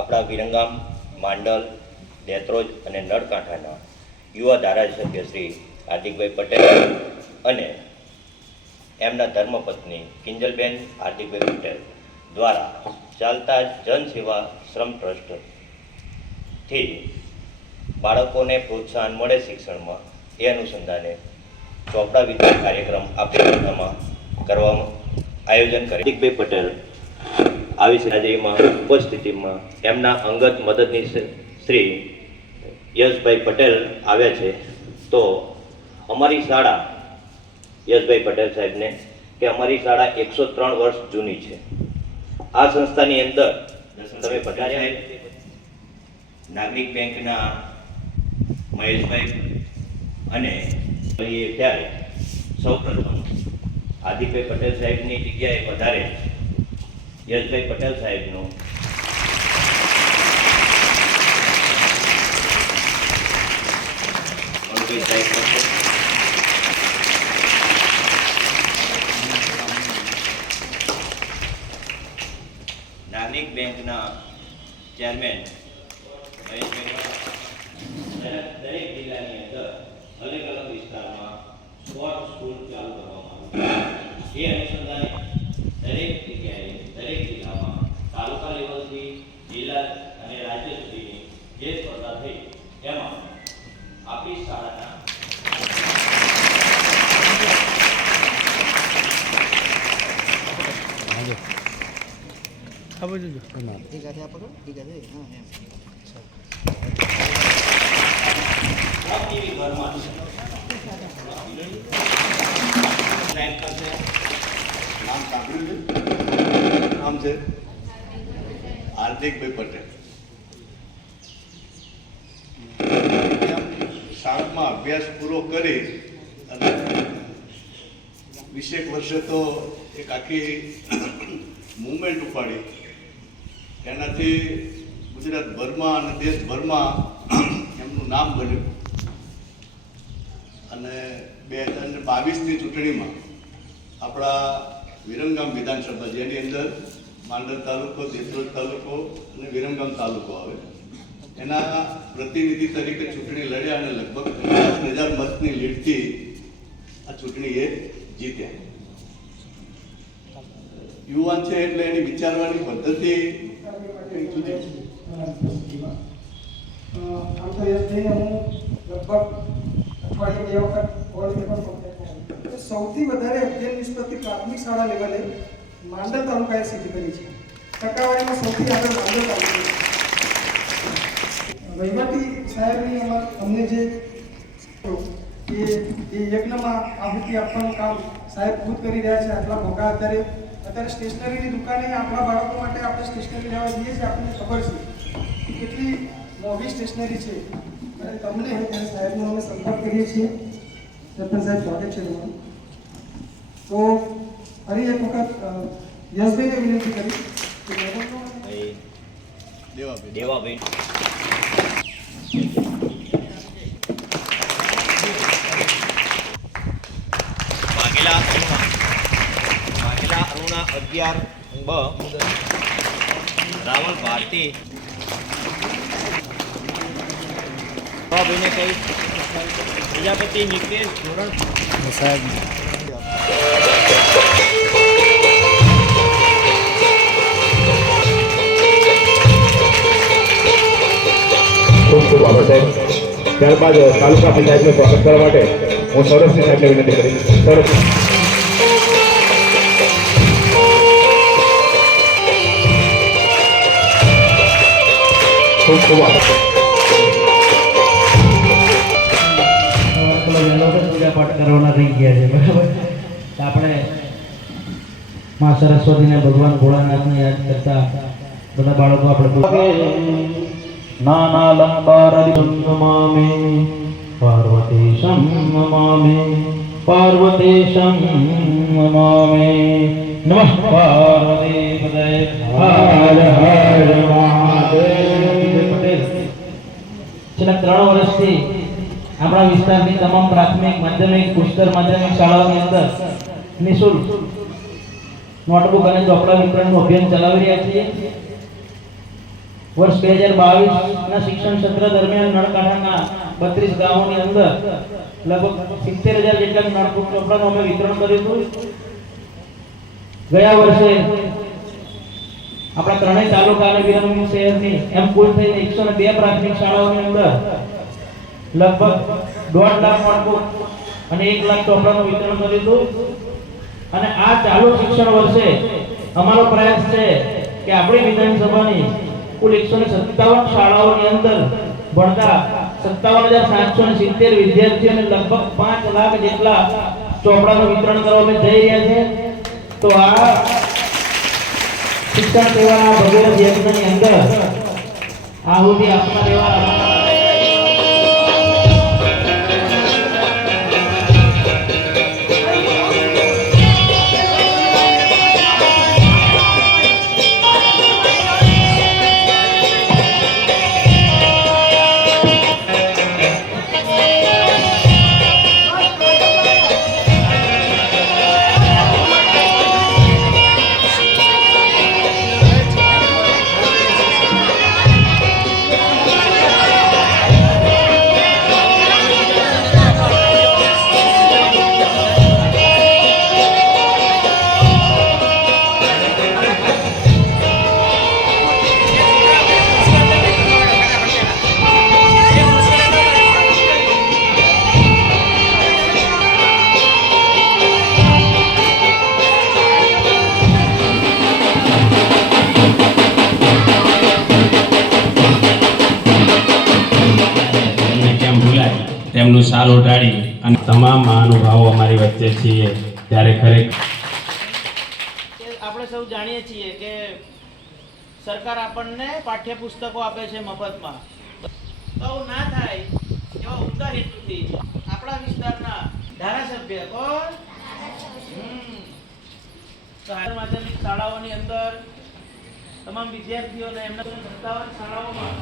આપણા વિરંગામ, માંડલ, દેત્રોજ અને નળકાંઠાના યુવા ધારાસભ્ય શ્રી હાર્દિકભાઈ પટેલ અને એમના ધર્મપત્ની કિંજલબેન હાર્દિકભાઈ પટેલ દ્વારા ચાલતા જનસેવા શ્રમ ટ્રસ્ટથી બાળકોને પ્રોત્સાહન મળે શિક્ષણમાં, એ અનુસંધાને ચોપડા વિદ્યા કાર્યક્રમ આપણી સંસ્થામાં કરવામાં આયોજન કરે હાર્દિકભાઈ પટેલ આવી હાજરીમાં ઉપસ્થિતિમાં એમના અંગત મદદની શ્રી યશભાઈ પટેલ આવ્યા છે. તો અમારી શાળા યશભાઈ પટેલ સાહેબને કે અમારી શાળા એકસો ત્રણ વર્ષ જૂની છે. આ સંસ્થાની અંદર તમે સાહેબ નાગરિક બેંકના મહેશભાઈ અને ત્યારે સૌપ્રથમ આદિભાઈ પટેલ સાહેબની જગ્યાએ વધારે યશભાઈ પટેલ સાહેબનું. નાગરિક બેંકના ચેરમેન દરેક જિલ્લાની અંદર અલગ અલગ વિસ્તારમાં સ્પોર્ટ સ્કૂલ ચાલુ કરવામાં આવી એ અનુસંધાને દરેક જિલ્લામાં તાલુકા લેવલથી જિલ્લા અને રાજ્ય સુધીની જે સ્પર્ધા થઈ એમાં આપણી શાળાના પકડો એક હાથે હા. એમ આપની ઘરમાં સાહેબ કરશે નામ સાંભળ્યું છે નામ છે હાર્દિકભાઈ પટેલ. એમ શાળામાં અભ્યાસ પૂરો કરી અને વીસેક વર્ષે તો એક આખી મુવમેન્ટ ઉપાડી. એનાથી ગુજરાતભરમાં અને દેશભરમાં એમનું નામ બન્યું. અને બે હજાર બાવીસની ચૂંટણીમાં આપણા વિરમગામ વિધાનસભા, જેની અંદર માંડલ તાલુકો દેત્રોજ તાલુકો અને વિરમગામ તાલુકો આવે. એના પ્રતિનિધિ તરીકે ચૂંટણી લડ્યા અને લગભગ પચાસ હજાર મતની લીડથી આ ચૂંટણી એ જીત્યા. યુવાન છે એટલે એની વિચારવાની પદ્ધતિ કંઈક જુદી આમ તો યશ હું લગભગ અઠવાડિયે બે વખત સૌથી વધારે અધ્યયન નિષ્પત્તિ પ્રાથમિક શાળા લેવલે માંડલ તાલુકાએ સિદ્ધ કરી છે ટકાવારીમાં સૌથી આગળ માંડલ તાલુકો. વહીવટી સાહેબની અમને જે કે એ યજ્ઞમાં આહુતિ આપવાનું કામ સાહેબ ખુદ કરી રહ્યા છે આટલા મોકા અત્યારે અત્યારે સ્ટેશનરીની દુકાને આપણા બાળકો માટે આપણે સ્ટેશનરી લેવા જઈએ છીએ આપણને ખબર છે કેટલી મોંઘી સ્ટેશનરી છે. અને તમને ત્યારે સાહેબનો અમે સંપર્ક કરીએ છીએ. સરપંચ સાહેબ સ્વાગત છે તમારું. તો ફરી એક વખત યશભાઈને વિનંતી કરી એ દેવાભાઈ દેવાભાઈ વાઘેલા વાઘેલા અરુણા અગિયાર બ રાવલ ભારતી. ભાઈને કઈ પ્રજાપતિ નિકેશ ધોરણ. સાહેબ ખૂબ ખૂબ ત્યારબાદ તાલુકા પંચાયતને સ્વાગત કરવા માટે હું સૌરભસિંહ સાહેબને વિનંતી કરીશ સૌરભ ખૂબ ખૂબ પૂજા પાઠ કરવાના થઈ ગયા છે બરાબર? તો આપણે માં સરસ્વતીને ભગવાન ભોળાનાથને યાદ કરતા બધા બાળકો આપણે નાના લંબારદિ નમામે નમઃ પાર્વતી હર હર મહાદેવ છેલ્લા ત્રણ વર્ષથી આપણા વિસ્તારની તમામ પ્રાથમિક, માધ્યમિક ઉચ્ચતર માધ્યમિક શાળાઓની અંદર નિઃશુલ્ક નોટબુક અને ચોપડા વિતરણનું અભિયાન ચલાવી રહ્યા છીએ. વર્ષ બે હજાર બાવીસના શિક્ષણ સત્ર દરમિયાન નળકાંઠાના બત્રીસ ગામોની અંદર લગભગ સિત્તેર હજાર જેટલા નળકૂપ ચોપડાનું અમે વિતરણ કર્યું હતું. ગયા વર્ષે આપણા ત્રણેય તાલુકા અને વિરમગામ શહેરની એમ કુલ થઈને એકસો ને બે પ્રાથમિક શાળાઓની અંદર લગભગ દોઢ લાખ નળકૂપ અને એક લાખ ચોપડાનું વિતરણ કર્યું હતું. અને આ ચાલુ શિક્ષણ વર્ષે અમારો પ્રયાસ છે કે આપણી વિધાનસભાની કુલ એકસો ને સત્તાવન શાળાઓની અંદર ભણતા સત્તાવન હજાર સાતસો ને સિત્તેર વિદ્યાર્થીઓને લગભગ પાંચ લાખ જેટલા ચોપડાનું વિતરણ કરવા અમે જઈ રહ્યા છે. તો આ શિક્ષણ સેવાના ભગીરથ યજ્ઞની અંદર આહુતિ આપનાર એવા ભૂલાય શાલ ઉટાડી અને તમામ મહાનુભાવો અમારી વચ્ચે છીએ. ત્યારે ખરેખર આપણે સૌ જાણીએ છીએ કે સરકાર આપણને પાઠ્યપુસ્તકો આપે છે મફતમાં. તો ના થાય એવા ઉમદા હેતુથી આપણા વિસ્તારના ધારાસભ્ય કોણ? માધ્યમિક શાળાઓની અંદર તમામ વિદ્યાર્થીઓને એમના સત્તાવન શાળાઓમાં.